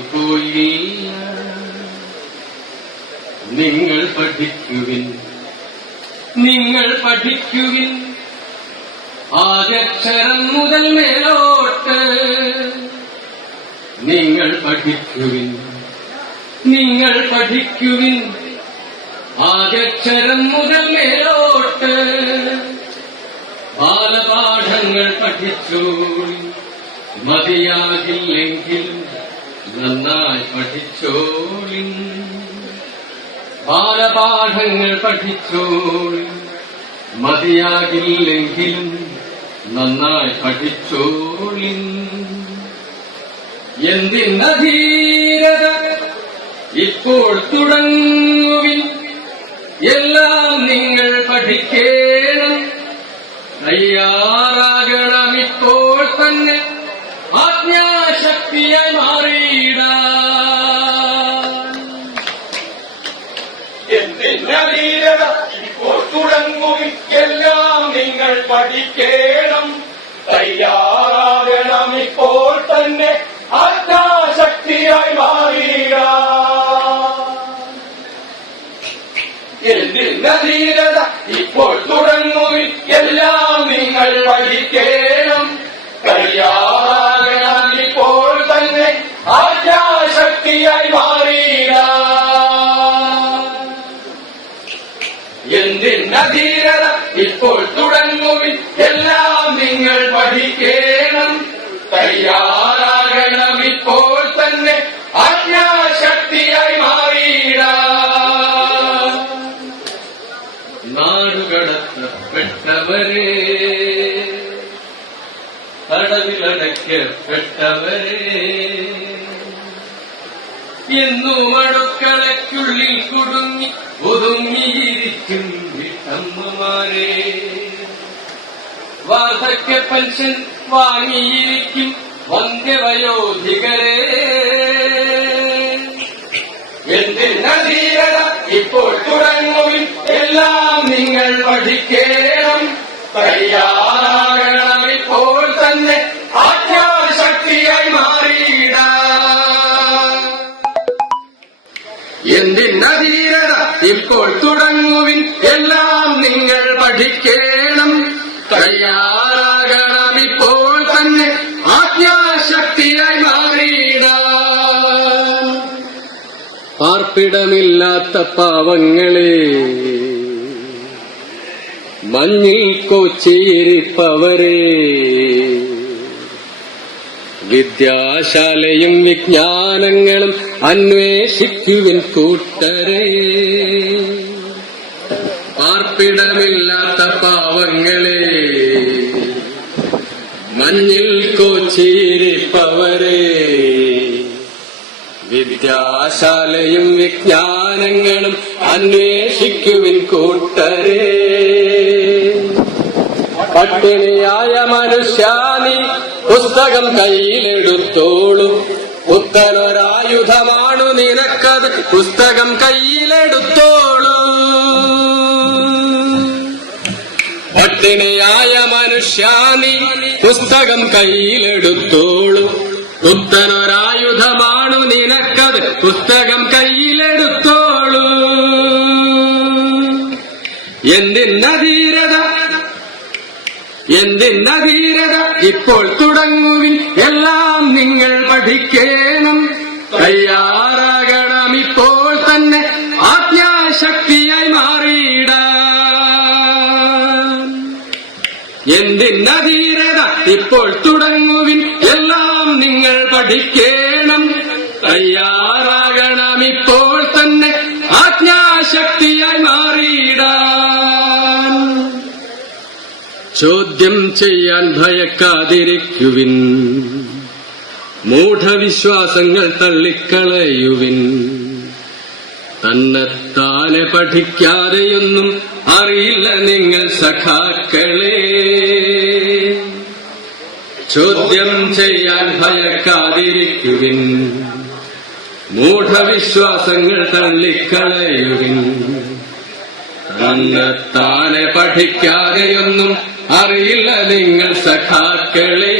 പോയില്ല നിങ്ങൾ പഠിക്കുവിൻ. നിങ്ങൾ പഠിക്കുവിൻ. ആദ്യക്ഷരം മുതൽ മേലോട്ട്. നിങ്ങൾ പഠിക്കുവിൻ. നിങ്ങൾ പഠിക്കുവിൻ. ആദ്യക്ഷരം മുതൽ മേലോട്ട്. ബാലപാഠങ്ങൾ പഠിച്ചു. മതിയാകില്ലെങ്കിലും നന്നായി പഠിച്ചോളി. ബാലപാഠങ്ങൾ പഠിച്ചോളി. മതിയാകില്ലെങ്കിലും നന്നായി പഠിച്ചോളി. എന്തിനധീരത ഇപ്പോൾ തുടങ്ങുവിൻ? എല്ലാം നിങ്ങൾ പഠിക്കേണം പഠിക്കേണം. തയ്യാറാകണം ഇപ്പോൾ തന്നെ ആജ്ഞാശക്തിയായി മാറിയ എന്തിനീരത ഇപ്പോൾ തുടങ്ങുക എല്ലാം നിങ്ങൾ പഠിക്കേണം. തയ്യാറാകണം ഇപ്പോൾ തന്നെ ആജ്ഞാശക്തിയായി മാറിയ എന്തിനധീരത ഇപ്പോൾ എല്ലാം നിങ്ങൾ പഠിക്കേണം. തയ്യാറാകണം ഇപ്പോൾ തന്നെ ആജ്ഞാശക്തിയായി മാറിയിട. നാടുകടത്തപ്പെട്ടവരെ തടവിലടയ്ക്കപ്പെട്ടവരെ എന്നും അടുക്കളയ്ക്കുള്ളിൽ കുടുങ്ങി ഒതുങ്ങിയിരിക്കും വീട്ടമ്മമാരെ. വാർദ്ധക്യ പെൻഷൻ വാങ്ങിയിരിക്കും വന്ധ്യവയോധികരെ എന്തിനധീരത ഇപ്പോൾ തുടങ്ങുവിൻ. എല്ലാം നിങ്ങൾ പഠിക്കേണം. തയ്യാറാകണം പാർപ്പിടമില്ലാത്ത പാവങ്ങളെ. മഞ്ഞിൽ കൊച്ചിയിരിപ്പവരെ. വിദ്യാശാലയും വിജ്ഞാനങ്ങളും അന്വേഷിക്കുവിൻ കൂട്ടരെ. പാർപ്പിടമില്ലാത്ത പാവങ്ങളെ. മഞ്ഞിൽ കോച്ചിയിരിപ്പവരെ. വിദ്യാശാലയും വിജ്ഞാനങ്ങളും അന്വേഷിക്കുവിൻ കൂട്ടരേ. പട്ടിണിയായ മനുഷ്യാനി പുസ്തകം കയ്യിലെടുത്തോളൂ. പുത്തനൊരായുധമാണു നിനക്കത് പുസ്തകം കയ്യിലെടുത്തോളൂ. പട്ടിണിയായ മനുഷ്യാനി പുസ്തകം കയ്യിലെടുത്തോളൂ. പുത്തനൊരായുധമാണു പുസ്തകം കയ്യിലെടുത്തോളൂ. എന്തിന്നധീരത എന്തിന്നധീരത ഇപ്പോൾ തുടങ്ങുവിൻ എല്ലാം നിങ്ങൾ പഠിക്കേണം. തയ്യാറാകണം ഇപ്പോൾ തന്നെ ആജ്ഞാശക്തിയായി മാറിയിട എന്തിന്നധീരത ഇപ്പോൾ തുടങ്ങുവിൻ എല്ലാം നിങ്ങൾ പഠിക്കേണം തയ്യാറാകണം ഇപ്പോൾ തന്നെ ആജ്ഞാശക്തിയായി മാറിയിടാൻ. ചോദ്യം ചെയ്യാൻ ഭയക്കാതിരിക്കുവിൻ. മൂഢവിശ്വാസങ്ങൾ തള്ളിക്കളയുവിൻ. തന്നെത്താനെ പഠിക്കാതെയൊന്നും അറിയില്ല നിങ്ങൾ സഖാക്കളെ. ചോദ്യം ചെയ്യാൻ ഭയക്കാതിരിക്കുവിൻ. മൂഢവിശ്വാസങ്ങൾ തള്ളിക്കളയുകിൻ തന്നെത്താനെ പഠിക്കാതെയൊന്നും അറിയില്ല നിങ്ങൾ സഖാക്കളെ.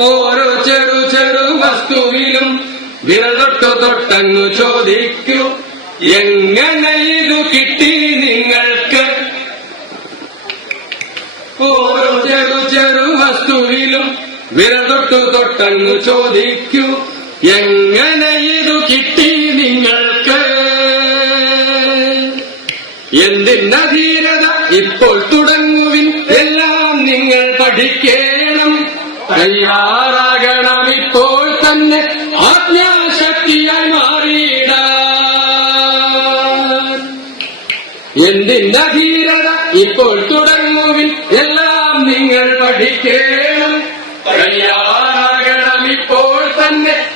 ഓരോ ചെറു ചെറു വസ്തുവിലും വിരതൊട്ടു തൊട്ടങ്ങു ചോദിക്കൂ എങ്ങനെ ഇതു കിട്ടി നിങ്ങൾക്ക്? ഓരോ ചെറു ചെറു വസ്തുവിലും വിരൽ തൊട്ടു തൊട്ടങ്ങു ചോദിക്കൂ എങ്ങനെ ഇതു കിട്ടി നിങ്ങൾക്ക്? എന്തിനധീരത ഇപ്പോൾ തുടങ്ങുവിൻ? എല്ലാം നിങ്ങൾ പഠിക്കേണം. തയ്യാറാകണം ഇപ്പോൾ തന്നെ ആജ്ഞാശക്തിയായി മാറിയിട എന്തിനധീരത ഇപ്പോൾ തുടങ്ങുവിൻ? എല്ലാം നിങ്ങൾ പഠിക്കേണം জন্মের